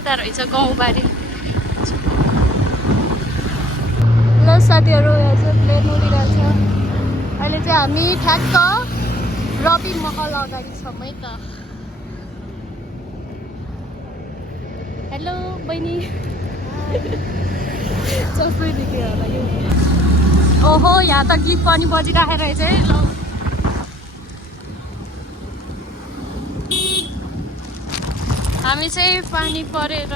यता रहेछ गाउँबारी। ल साथीहरू, यहाँ चाहिँ प्लेन उडिरहेछ। अहिले चाहिँ हामी ठ्याक्क रवि महल अगाडि छौँ है त। हेलो बहिनी। चस्मै देख्यो होला यो। ओहो, यहाँ त गीत पनि बजिरहेको रहेछ है। ल हामी चाहिँ पानी परेर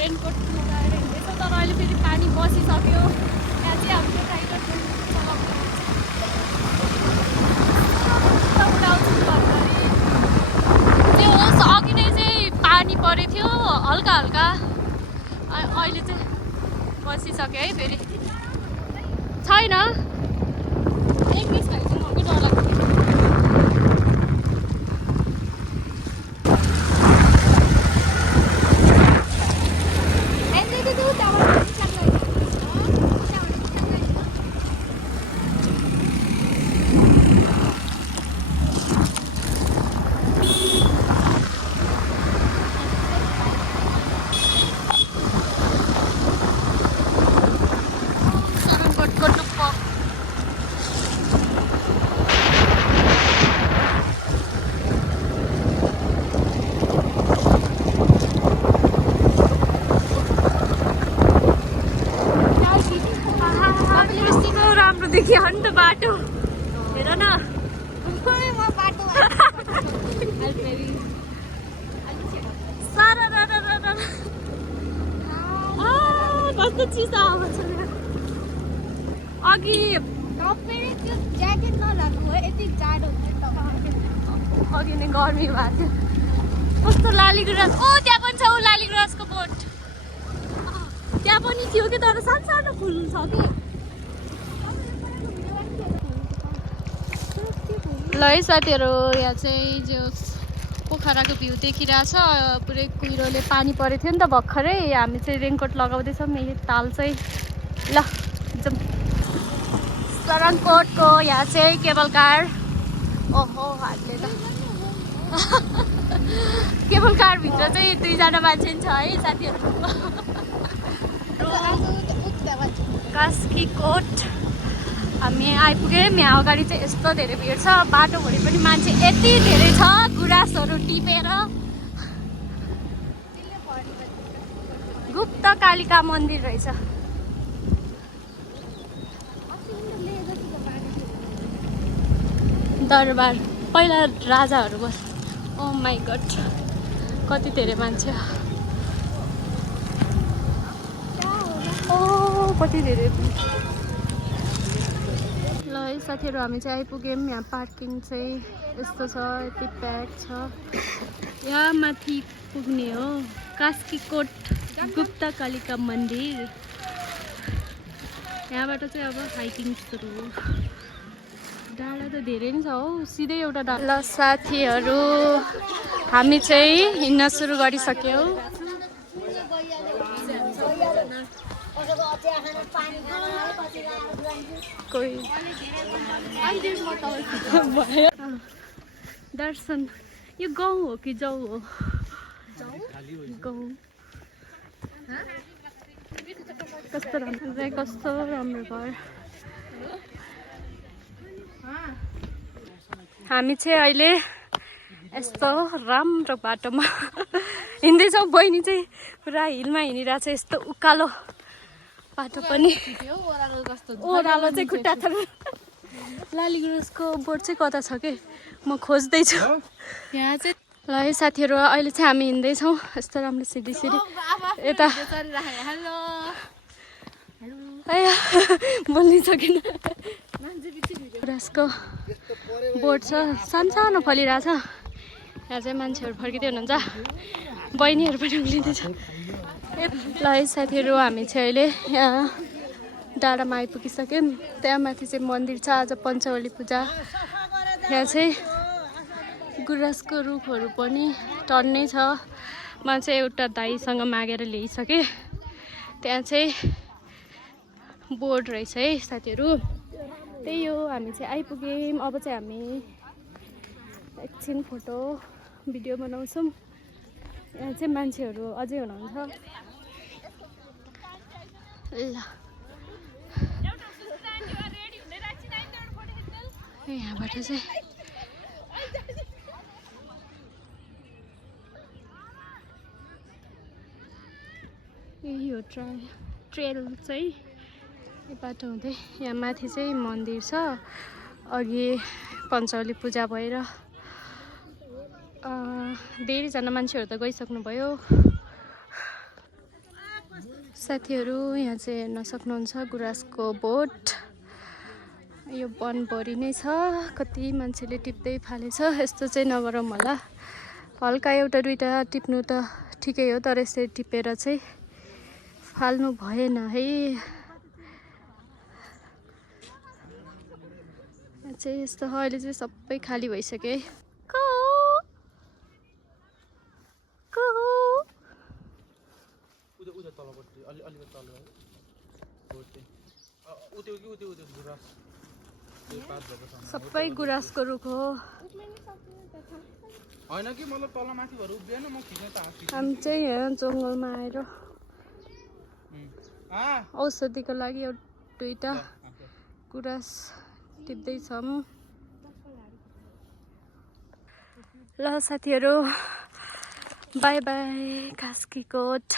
रेनकोट लगाएर हिँड्दैछौँ, तर अहिले फेरि पानी बसिसक्यो। यहाँ चाहिँ हाम्रो टाइगर उडाउँछु घरि। त्यो होस्, अघि नै चाहिँ पानी परेको थियो हल्का हल्का, अहिले चाहिँ बसिसक्यो है फेरि। छैन, एक मिस भएपछि मलाई डर लाग्छ। देखियो नि त बाटो, हेर न। कस्तो चिसो हावा छ अघि। ज्याकेट नलाग्नु हो, यति जाडो हुन्छ। अघि नै गर्मी भएको थियो। कस्तो लालीगुराँस। ओ त्यहाँ पनि छ लालीगुराँसको बोट। त्यहाँ पनि थियो कि, तर सानो सानो फुल छ कि। ल है साथीहरू, यहाँ चाहिँ जो पोखराको भ्यू देखिरहेछ। पुरै कुहिरोले पानी परेको थियो नि त भर्खरै। हामी चाहिँ रेनकोट लगाउँदैछौँ। यही ताल चाहिँ ल जाउँ। सरनकोटको यहाँ चाहिँ केबल कार। ओहो हातले त केबल कारभित्र चाहिँ 2 जना मान्छे छ है साथीहरू। कास्कीकोट हामी आइपुग्यौँ। यहाँ अगाडि चाहिँ यस्तो धेरै भिड छ। बाटोभरि पनि मान्छे यति धेरै छ, गुराँसहरू टिपेर। गुप्त कालिका मन्दिर रहेछ। दरबार, पहिला राजाहरू बस। ओ माई गड, कति धेरै मान्छे। ओ कति धेरै। ल है साथीहरू, हामी चाहिँ आइपुग्यौँ। यहाँ पार्किङ चाहिँ यस्तो छ, यति प्याक छ। यहाँ माथि पुग्ने हो कास्कीकोट गुप्त कालिका मन्दिर। यहाँबाट चाहिँ अब हाइकिङ सुरु हो। डाँडा त धेरै नै छ हौ, सिधै एउटा डाँडा। ल साथीहरू, हामी चाहिँ हिँड्न सुरु गरिसक्यौँ। दर्शन, यो गाउँ हो कि जाउ हो? गाउँ। कस्तो राम्रो घर। हामी चाहिँ अहिले यस्तो राम्रो बाटोमा हिँड्दैछौँ। बहिनी चाहिँ पुरा हिलमा हिँडिरहेछ। यस्तो उकालो बाटो पनि। ओह्रालो चाहिँ खुट्टा छ। लालीगुराँसको बोट चाहिँ कता छ कि, म खोज्दैछु। यहाँ चाहिँ ल है साथीहरू, अहिले चाहिँ हामी हिँड्दैछौँ यस्तो राम्रो सिधी यता। बोल्नै सकेन। गुराँसको बोट छ, सानो सानो फलिरहेछ। यहाँ चाहिँ मान्छेहरू फर्किँदै हुनुहुन्छ, बहिनीहरू पनि उक्लिँदैछ। ल है साथीहरू, हामी चाहिँ अहिले यहाँ डाँडामा आइपुगिसक्यौँ। त्यहाँ माथि चाहिँ मन्दिर छ। आज पञ्चवली पूजा। यहाँ चाहिँ गुराँसको रुखहरू पनि टन्नै छ। म चाहिँ एउटा दाइसँग मागेर ल्याइसकेँ। त्यहाँ चाहिँ बोर्ड रहेछ है साथीहरू। त्यही हो, हामी चाहिँ आइपुग्यौँ। अब चाहिँ हामी एकछिन फोटो भिडियो बनाउँछौँ। यहाँ चाहिँ मान्छेहरू अझै हुनुहुन्छ ल यहाँबाट चाहिँ यही हो ट्रेल चाहिँ यो बाटो हुँदै यहाँ माथि चाहिँ मन्दिर छ अघि पञ्चौली पूजा भएर धेरैजना मान्छेहरू त गइसक्नुभयो साथीहरू यहाँ चाहिँ हेर्न सक्नुहुन्छ गुराँसको बोट यो वनभरि नै छ कति मान्छेले टिप्दै फालेछ यस्तो चाहिँ नगरौँ होला हल्का एउटा दुइटा टिप्नु त ठिकै हो तर यसरी टिपेर चाहिँ फाल्नु भएन है चाहिँ यस्तो अहिले चाहिँ सबै खाली भइसक्यो है सबै गुराँसको रुख हो हामी चाहिँ यहाँ जङ्गलमा आएर औषधिको लागि एउटा दुइटा गुराँस टिप्दैछौँ ल साथीहरू बाई बाई कास्कीकोट